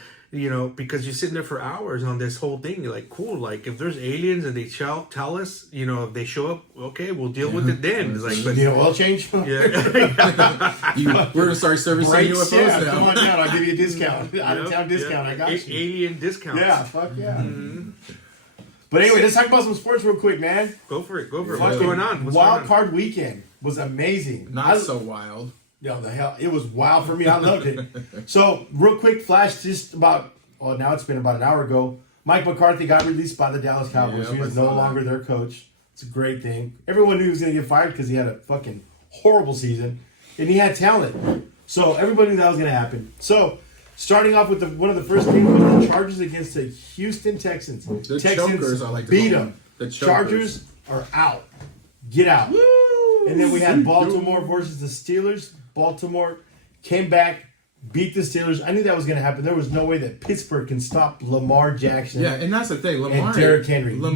because you're sitting there for hours on this whole thing. You're like, cool, like if there's aliens and they tell us, if they show up, okay, we'll deal with it then. It's like, but oil change? Yeah. We're gonna start servicing UFOs now. Come on down, I'll give you a discount. Out of town discount, I got you. Alien discounts. Yeah, fuck yeah. Mm-hmm. But anyway, let's talk about some sports real quick, man. Go for it. What's going on? Wild card weekend was amazing. Not so wild. Yeah, the hell, it was wild for me. I loved it. So, real quick flash, now it's been about an hour ago. Mike McCarthy got released by the Dallas Cowboys. He is no longer their coach. It's a great thing. Everyone knew he was going to get fired because he had a fucking horrible season, and he had talent. So everybody knew that was going to happen. So, starting off with one of the first games was the Chargers against the Houston Texans. The Texans chokers, I like to beat call them. The chokers. Chargers are out. Get out. Woo! And then we had Baltimore versus the Steelers. Baltimore came back, beat the Steelers. I knew that was going to happen. There was no way that Pittsburgh can stop Lamar Jackson. Yeah, and that's the thing. Lamar and Derrick Henry. No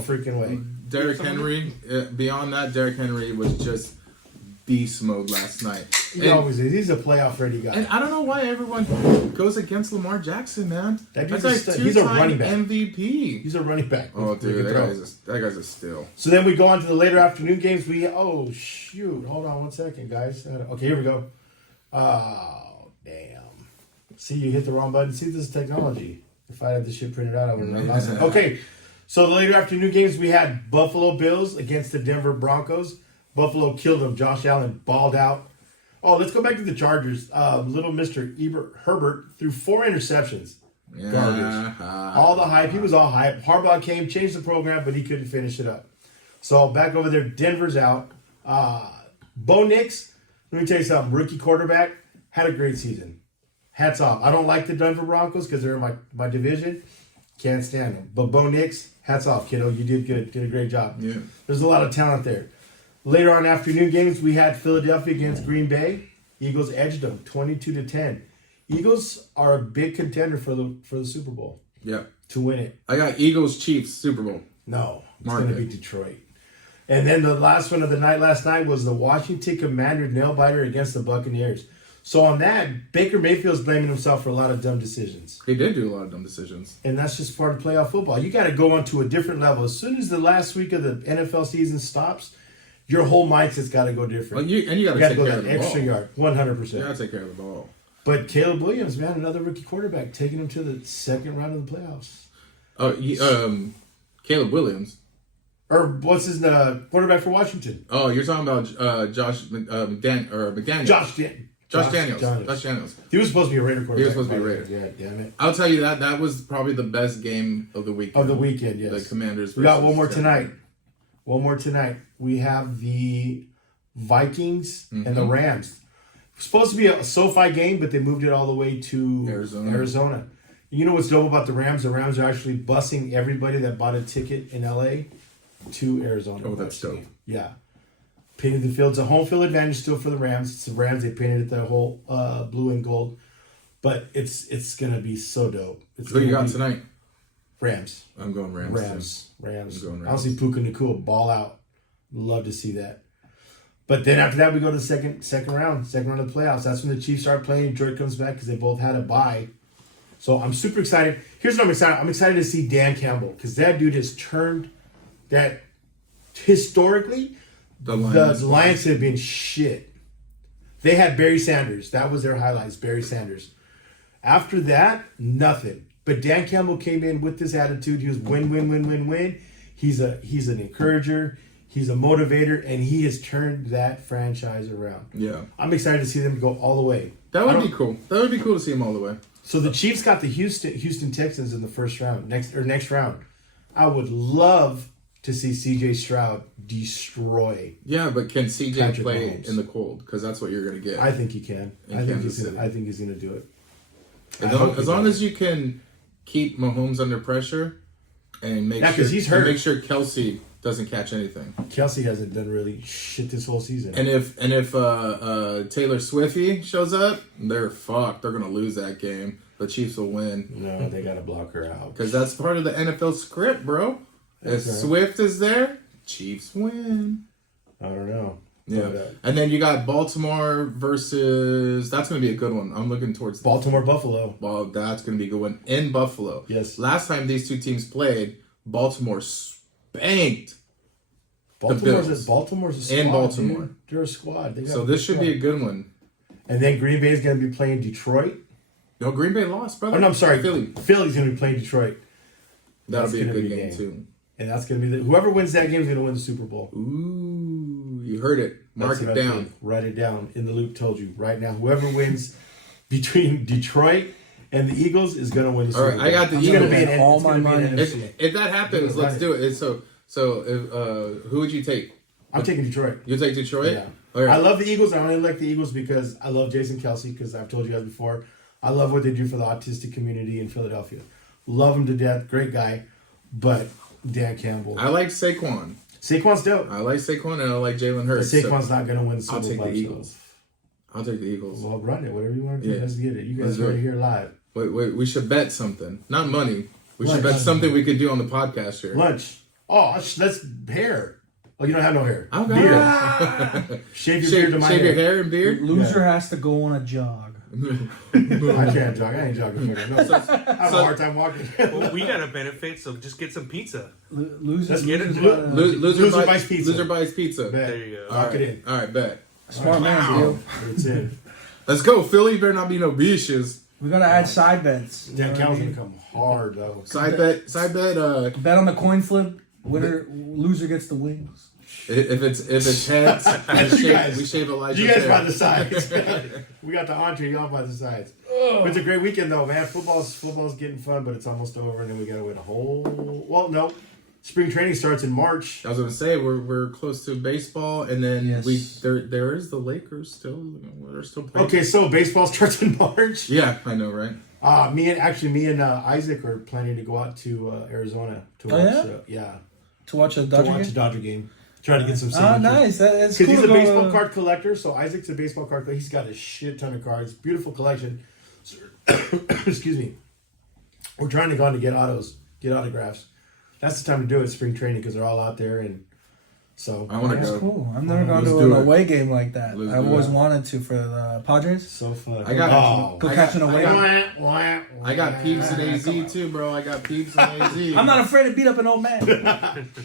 freaking way. Derrick Henry, beyond that, Derrick Henry was just beast mode last night. He always is. He's a playoff ready guy. And I don't know why everyone goes against Lamar Jackson, man. That's like he's a running back. MVP. He's a running back. Oh, dude, that guy's a steal. So then we go on to the later afternoon games. Oh, shoot. Hold on one second, guys. Okay, here we go. Oh, damn. See, you hit the wrong button. See, this is technology. If I had this shit printed out, I would have lost it. Okay, so the later afternoon games, we had Buffalo Bills against the Denver Broncos. Buffalo killed them. Josh Allen balled out. Oh, let's go back to the Chargers. Little Mr. Herbert threw 4 interceptions. Yeah. Garbage. All the hype. He was all hype. Harbaugh came, changed the program, but he couldn't finish it up. So back over there, Denver's out. Bo Nix, let me tell you something. Rookie quarterback, had a great season. Hats off. I don't like the Denver Broncos because they're in my division. Can't stand them. But Bo Nix, hats off, kiddo. You did good. Did a great job. Yeah. There's a lot of talent there. Later on afternoon games, we had Philadelphia against Green Bay. Eagles edged them 22-10. Eagles are a big contender for the Super Bowl. Yeah. To win it. I got Eagles Chiefs Super Bowl. No, it's going to be Detroit. And then the last one of the night last night was the Washington Commanders nail biter against the Buccaneers. So on that, Baker Mayfield's blaming himself for a lot of dumb decisions. He did do a lot of dumb decisions. And that's just part of playoff football. You got to go on to a different level. As soon as the last week of the NFL season stops, your whole mindset's got to go different. Well, you got to take go care of that the extra ball. yard, 100%. You got to take care of the ball. But Caleb Williams, man, another rookie quarterback, taking him to the second round of the playoffs. Oh, Caleb Williams. Or what's his quarterback for Washington? Oh, you're talking about Josh McDaniels. Josh Daniels. Josh Daniels. He was supposed to be a Raider quarterback. He was supposed to be a Raider. Yeah, damn it. I'll tell you that was probably the best game of the weekend. Yes. The Commanders. We got one more tonight. We have the Vikings and the Rams. It was supposed to be a SoFi game, but they moved it all the way to Arizona. You know what's dope about the Rams? The Rams are actually busing everybody that bought a ticket in LA to Arizona. Oh, that's dope. Yeah. Painted the field. It's a home field advantage still for the Rams. It's the Rams. They painted it the whole blue and gold. But it's going to be so dope. What do you got tonight? Rams. I'm going Rams. Rams. I'm going I'll see Puka Nakua ball out. Love to see that. But then after that, we go to the second round of the playoffs. That's when the Chiefs start playing. Detroit comes back because they both had a bye. So I'm super excited. Here's what I'm excited. I'm excited to see Dan Campbell because that dude has turned that historically. The Lions have been shit. They had Barry Sanders. That was their highlights, Barry Sanders. After that, nothing. But Dan Campbell came in with this attitude. He was win, win, win, win, win. He's an encourager. He's a motivator, and he has turned that franchise around. Yeah. I'm excited to see them go all the way. That would be cool. That would be cool to see him all the way. So the Chiefs got the Houston Texans in the first round, next round. I would love to see C.J. Stroud destroy. Yeah, but can C.J. Patrick play Mahomes. in the cold? Because that's what you're going to get. I think he can. I think he's going to do it. As long as you can keep Mahomes under pressure and make sure he's hurt. And make sure Kelsey doesn't catch anything. Kelsey hasn't done really shit this whole season. And if Taylor Swift shows up, they're fucked. They're gonna lose that game. The Chiefs will win. No, they gotta block her out. Because that's part of the NFL script, bro. If Swift is there, Chiefs win. I don't know. Yeah. And then you got Baltimore versus. That's gonna be a good one. I'm looking towards Baltimore Buffalo. Well, that's gonna be a good one in Buffalo. Yes. Last time these two teams played, Baltimore spanked. Baltimore's a squad. In Baltimore. Dude. They're a squad. So this should be a good one. And then Green Bay is going to be playing Detroit. No, Green Bay lost, brother. Oh, no, I'm sorry. Philly. Philly's going to be playing Detroit. That'll be a good game, too. And that's going to be whoever wins that game is going to win the Super Bowl. Ooh, you heard it. Mark it down. Write it down. In the Loop told you right now. Whoever wins between Detroit and the Eagles is going to win the Super Bowl. All right, I got the Eagles. It's gonna be all my money. If that happens, let's do it. So who would you take? I'm taking Detroit. You take Detroit? Yeah. Right. I love the Eagles. I only like the Eagles because I love Jason Kelsey, because I've told you guys before. I love what they do for the autistic community in Philadelphia. Love him to death. Great guy. But Dan Campbell. I like Saquon. Saquon's dope. I like Saquon and I like Jalen Hurts. But Saquon's not going to win the Super I'll Bowl. take by the himself. Eagles. I'll take the Eagles. Well, run it. Whatever you want to do. Yeah. Let's get it. You guys are here live. Wait. We should bet something. Not money. We should bet something we could do on the podcast here. Lunch. Oh, let's hair. Oh, you don't have no hair. Okay. Beard. Shave your beard to my Shave hair. your hair and beard? Loser has to go on a jog. I can't jog. I ain't jogging. No, I have a hard time walking. Well, we got a benefit, so just get some pizza. Loser get it. Loser buys pizza. Loser buys pizza. Bet. There you go. Lock it in. All right, bet. Smart man, dude. It's in. Let's go. Philly better not be no bitches. We gotta add side bets. Dan Campbell's going to come hard, though. Side bet. Bet on the coin flip. Loser gets the wings. If it's heads, we shave Elijah's You guys hair. by the sides. We got the entree, y'all by the sides. But it's a great weekend, though, man. Football's getting fun, but it's almost over, and then we got to wait a whole. Well, no, spring training starts in March. I was gonna say we're close to baseball, and then Yes. there is the Lakers still. They're still playing. Okay, so baseball starts in March. Yeah, I know, right? Me and Isaac are planning to go out to Arizona to watch. To watch a To Dodger watch a game? Dodger game. Try to get some Oh, signatures. nice. That's Because cool. he's a to go, baseball card collector, so Isaac's a baseball card collector. He's got a shit ton of cards. Beautiful collection. Excuse me. We're trying to go on to get autographs. That's the time to do it, spring training, because they're all out there, and so I want to That's go. cool. I've never gone Let's to do an it. away game like that. Let's I've do always it. wanted to for the Padres. so fun. I got- Go I catch an got- away. I got peeps in AZ too, bro. I got peeps in AZ. I'm not afraid to beat up an old man.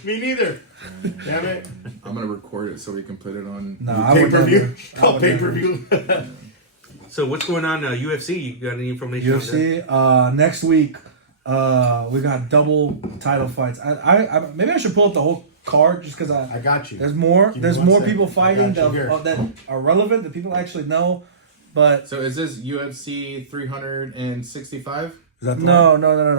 Me neither. Damn it. I'm gonna record it so we can put it on. No, I Pay would per never. view. I Call would pay never. per view. So what's going on UFC? You got any information on that? UFC. Next week, we got double title fights. I maybe I should pull up the whole card just because I got you. there's more. Give me There's one more second. people I fighting got you here. that are relevant that people actually know. But So is this UFC 365? is that no.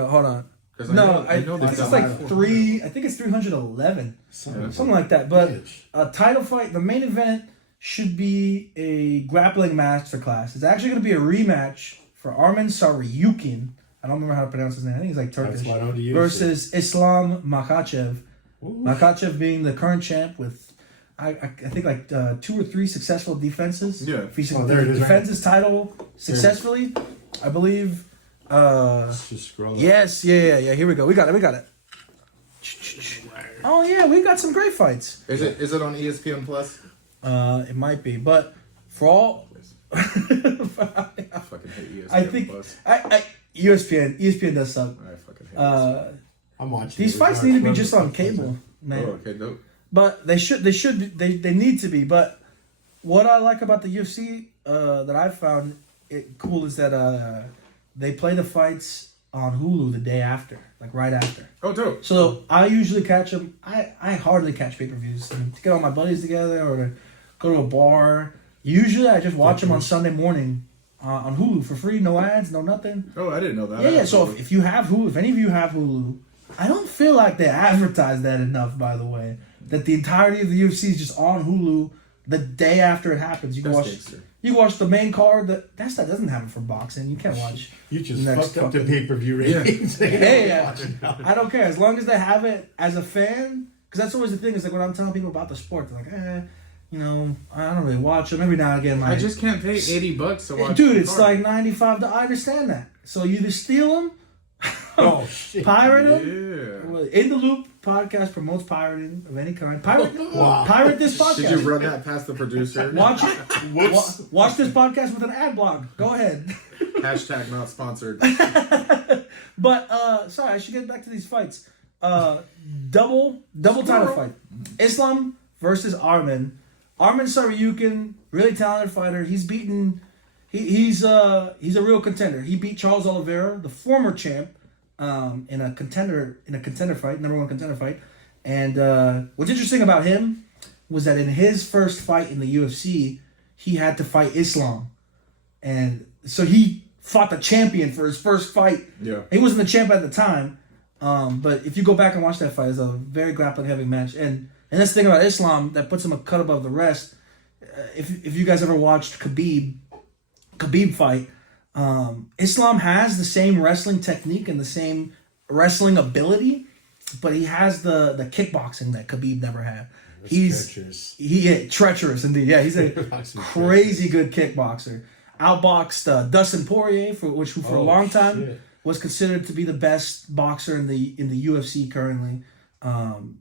Hold on. Because No, I know think they it's got like like 3. I think it's 311, something like that. But a title fight, the main event should be a grappling masterclass. It's actually going to be a rematch for Arman Saryukin. I don't remember how to pronounce his name. I think he's like Turkish. That's why I don't use Versus Islam Makhachev. Makhachev being the current champ with, I think like 2 or 3 successful defenses. Yeah. If he Oh, there it is, defends his title successfully, I believe Let's just scroll. Yes, yeah. Here we go. We got it. Oh yeah, we got some great fights. Is it on ESPN Plus? It might be, but for all, I fucking hate ESPN I think Plus. ESPN does suck. I fucking hate ESPN. I'm watching. These fights need to be just on cable, man. Oh, okay, dope. But they need to be. But what I like about the UFC that I found it cool is that they play the fights on Hulu the day after, like right after. Oh, dope. So I usually catch them. I hardly catch pay-per-views. To get all my buddies together or to go to a bar. Usually I just watch them on Sunday morning on Hulu for free, no ads, no nothing. Oh, I didn't know that. Yeah. So if you have Hulu, if any of you have Hulu, I don't feel like they advertise that enough. By the way, that the entirety of the UFC is just on Hulu the day after it happens. You can watch. You watch the main card. That doesn't happen for boxing. You can't watch. You just next fucked up the pay-per-view ratings. Yeah. I don't care as long as they have it as a fan. Because that's always the thing. Is like when I'm telling people about the sport, they're like, I don't really watch them. Every now and again, like, I just can't pay $80 to watch. Dude, it's like $95. I understand that. So you either steal them, Oh shit! pirate them. Yeah. Well, In the Loop podcast promotes pirating of any kind. Pirate this podcast. Did you run that past the producer? Watch it. Whoops. Watch this podcast with an ad block. Go ahead. Hashtag not sponsored. But sorry, I should get back to these fights. Double title fight. Islam versus Arman. Arman Saryukin, really talented fighter. He's beaten. He's a real contender. He beat Charles Oliveira, the former champ, in a contender fight, number one contender fight. And what's interesting about him was that in his first fight in the UFC, he had to fight Islam, and so he fought the champion for his first fight. Yeah, he wasn't the champ at the time, but if you go back and watch that fight, it's a very grappling heavy match. And that's the thing about Islam that puts him a cut above the rest. If you guys ever watched Khabib fight, Islam has the same wrestling technique and the same wrestling ability, but he has the kickboxing that Khabib never had. He's treacherous. Treacherous indeed. Yeah, he's a crazy good kickboxer. Outboxed Dustin Poirier, for a long time was considered to be the best boxer in the UFC currently.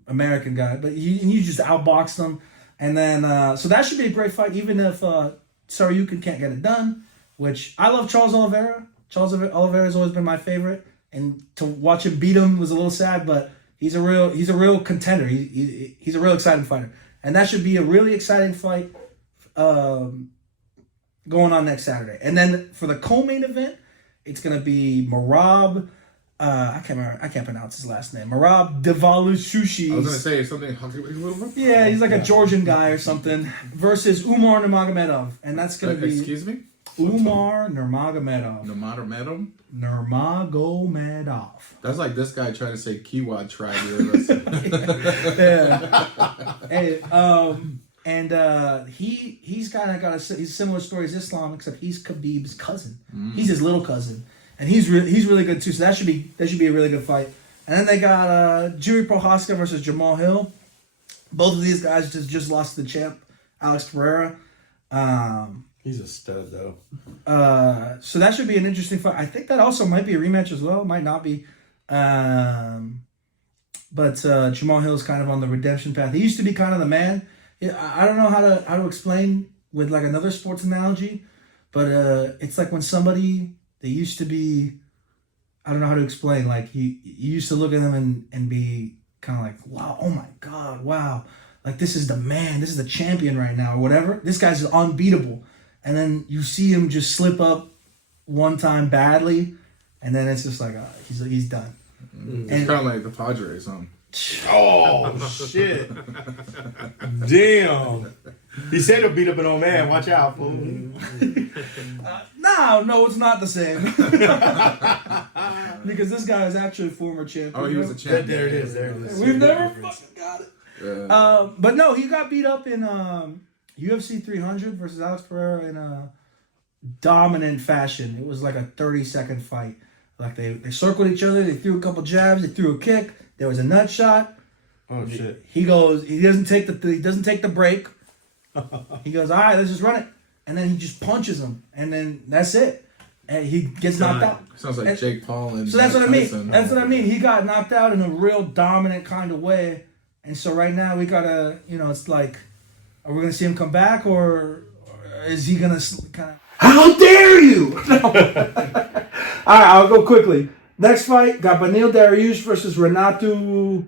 American guy, but you just outboxed him, and then so that should be a great fight, even if Saryukin can't get it done. Which I love Charles Oliveira. Charles Oliveira has always been my favorite, and to watch him beat him was a little sad, but he's a real contender. He's a real exciting fighter, and that should be a really exciting fight going on next Saturday. And then for the co-main event, it's gonna be Merab. I can't pronounce his last name. Merab Dvalishvili. I was gonna say something. Yeah, he's like a Georgian guy or something. Versus Umar Nurmagomedov, and that's gonna be. Excuse me. Umar Nurmagomedov. Nurmagomedov. That's like this guy trying to say Kiwad tribe. Yeah. He's kind of got a similar story as Islam, except he's Khabib's cousin. He's his little cousin, and he's really good too. So that should be a really good fight. And then they got Jiri Prochazka versus Jamal Hill. Both of these guys just lost to the champ Alex Pereira. He's a stud, though. So that should be an interesting fight. I think that also might be a rematch as well. Might not be. But Jamal Hill's kind of on the redemption path. He used to be kind of the man. I don't know how to explain with like another sports analogy, but it's like when somebody they used to be. I don't know how to explain. Like you used to look at them and be kind of like, wow, oh my God, wow, like this is the man, this is the champion right now, or whatever. This guy's unbeatable. And then you see him just slip up one time badly, and then it's just like he's done. It's kind of like the Padres, huh? Oh shit! Damn. He said he'll beat up an old man. Watch out, fool. No, it's not the same. Because this guy is actually a former champion. Oh, he was a champion. There it is. We've never fucking got it. Yeah. But no, he got beat up in UFC 300 versus Alex Pereira in a dominant fashion. It was like a 30-second fight. Like they circled each other. They threw a couple jabs. They threw a kick. There was a nut shot. Oh shit! He goes. He doesn't take the break. He goes, all right, let's just run it. And then he just punches him. And then that's it. and he gets knocked out. Sounds like Jake Paul and So that's what I mean. Tyson. That's what I mean. He got knocked out in a real dominant kind of way, and so right now we gotta, it's like, are we gonna see him come back, or is he gonna kind of? How dare you! No. All right, I'll go quickly. Next fight got Beneil Dariush versus Renato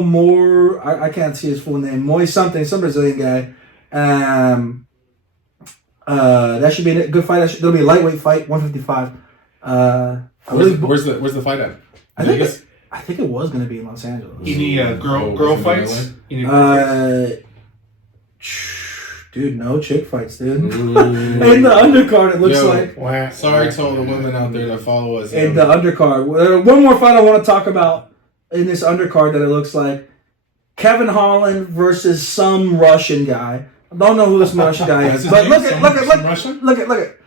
Moore. I can't see his full name. Moy something, some Brazilian guy. That should be a good fight. It'll be a lightweight fight, 155. Where's the fight at? I think it was gonna be in Los Angeles. Any girl fights? Dude, no chick fights, dude. In the undercard, it looks like. Sorry to all the women out there that follow us. In the undercard. One more fight I want to talk about in this undercard that it looks like. Kevin Holland versus some Russian guy. I don't know who this Russian guy is. But look at.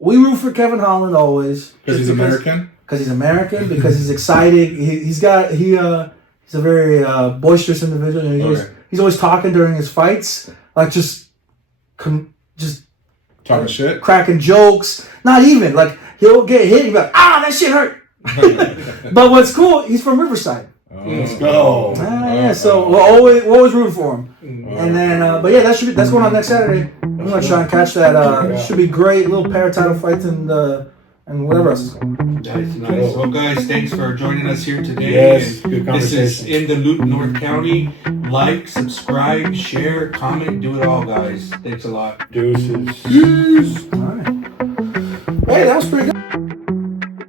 We root for Kevin Holland always. Because he's American? Because he's American, because he's exciting. He's a very boisterous individual. He's always talking during his fights. Like just talking shit, cracking jokes. Not even like he'll get hit and be like, that shit hurt. But what's cool, he's from Riverside. Let's go. So we're always rooting for him. And then, but yeah, that's going on next Saturday. I'm gonna try and catch that. Should be great. Little pair title fights and whatever else is going on. Nice. Well, guys, thanks for joining us here today. Yes, and good this is conversation. In the Loop, North County. Like, subscribe, share, comment, do it all, guys. Thanks a lot. Deuces. All right. Hey, that was pretty good.